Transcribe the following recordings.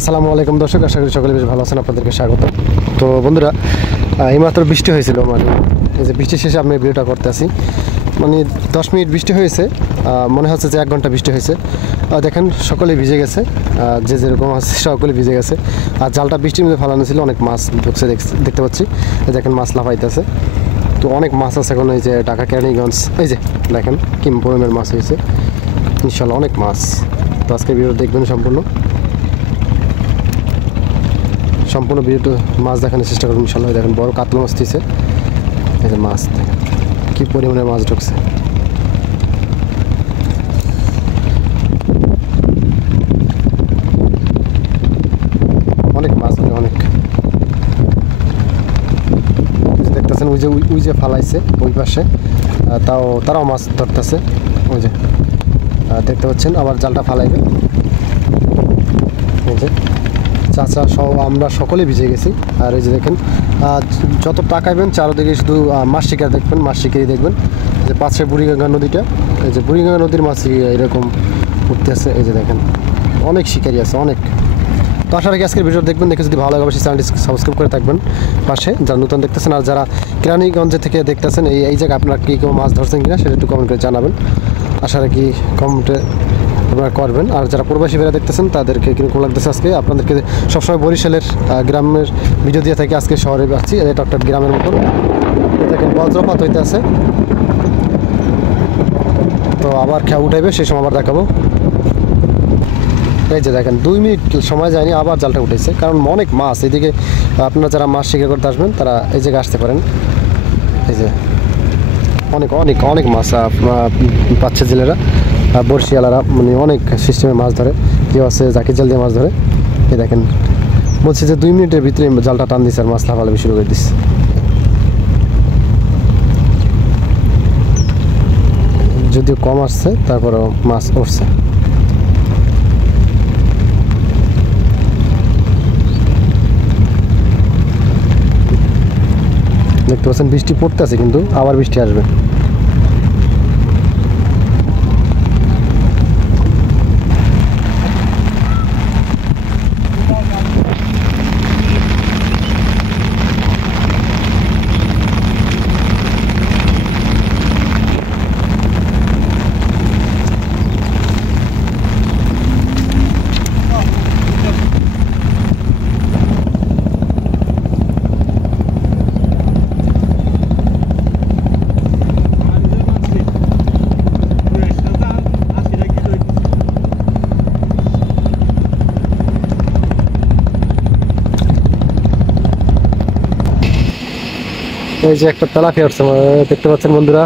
আসসালামু আলাইকুম দর্শক, আশা করি সকলে বেশ ভালো আছেন। আপনাদেরকে স্বাগত। তো বন্ধুরা, এইমাত্র বৃষ্টি হয়েছিল, মানে এই যে বৃষ্টি শেষে আমি ভিডিওটা করতে আসি। মানে 10 মিনিট বৃষ্টি হয়েছে, মনে হচ্ছে যে 1 ঘন্টা বৃষ্টি হয়েছে। দেখেন সকলেই ভিজে গেছে, যে যেরকম আছে সকলে ভিজে গেছে। আর জালটা বৃষ্টির মধ্যে ফালানো ছিল, অনেক মাছ ঢুকছে দেখতে পাচ্ছি। দেখেন মাছ লাফাইতেছে, তো অনেক মাছ আছে এখন। এই যে ঢাকা কেরানীগঞ্জ, এই যে দেখেন কি পরিমাণের মাছ হয়েছে, ইনশাল্লাহ অনেক মাছ। তো আজকে ভিডিও দেখবেন সম্পূর্ণ ভিডিওটা মাছ দেখানোর চেষ্টা করবেন ইনশাল্লাহ। দেখেন বড় কাতলা মাছ দিয়েছে, এই যে মাছ দেখেন কী পরিমাণে মাছ ঢুকছে। অনেক মাছ, অনেক দেখতেছেন। ওই যে ফালাইছে ওই পাশে, তারাও মাছ ধরতেছে। ওই যে দেখতে পাচ্ছেন, আবার জালটা ফালাইবে। এই যে চাচা সহ আমরা সকলে ভিজে গেছি। আর এই যে দেখেন, যত তাকাইবেন চারদিকে শুধু মাছ শিকার দেখবেন, মাছ শিকারই দেখবেন। যে পাশে বুড়িগঙ্গা নদীটা, এই যে বুড়িগঙ্গা নদীর মাছ এরকম উঠতে আছে। এই যে দেখেন অনেক শিকারি আছে, অনেক। তো আশা রাখি আজকের ভিডিও দেখবেন, দেখে যদি ভালো লাগে অবশ্যই চ্যানেলটি সাবস্ক্রাইব করে থাকবেন পাশে, যারা নতুন দেখতেছেন। আর যারা কেরানীগঞ্জে থেকে দেখতেছেন, এই জায়গায় আপনারা কী কেউ মাছ ধরছেন কিনা সেটা একটু কমেন্ট করে জানাবেন। আশা রাখি কমেন্টে আপনারা করবেন। আর যারা প্রবাসী ভাইরা দেখতেছেন তাদেরকে কীরকম লাগতেছে আজকে। আপনাদেরকে সবসময় বরিশালের গ্রামের ভিডিও দিয়ে থাকি, আজকে শহরে আসছি। এটা একটা গ্রামের মতন। দেখেন বজ্রপাত হইতে আছে, তো আবার খেয়া উঠাইবে, সেই সময় আবার দেখাবো। এই যে দেখেন 2 মিনিট সময় যায়নি, আবার জালটা উঠেছে, কারণ অনেক মাছ। এদিকে আপনারা যারা মাছ শিকার করতে আসবেন তারা এই জায়গায় আসতে পারেন। এই যে অনেক অনেক অনেক মাছ পাচ্ছে জেলেরা, বর্ষিয়ালারা, মানে অনেক সিস্টেমে মাছ ধরে। কেউ আছে জাকি জাল দিয়ে মাছ ধরে। এই দেখেন বলছি যে 2 মিনিটের ভিতরে জালটা টান দিচ্ছে আর মাছ লাফালাফি শুরু করে দিচ্ছে। যদিও কম আসছে, তারপরেও মাছ উঠছে। দেখতে পাচ্ছেন বৃষ্টি পড়তে আছে, কিন্তু আবার বৃষ্টি আসবে। এই যে একটা তেলাপিয়া উঠছে, দেখতে পাচ্ছেন বন্ধুরা।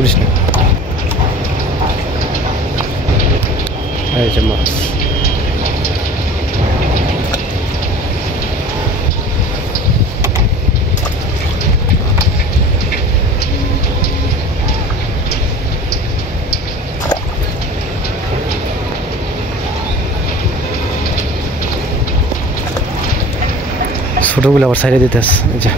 উড়িস না। এই যে মাছ, ছোটগুলো আবার সাইডে দিতে আসছে। এই যে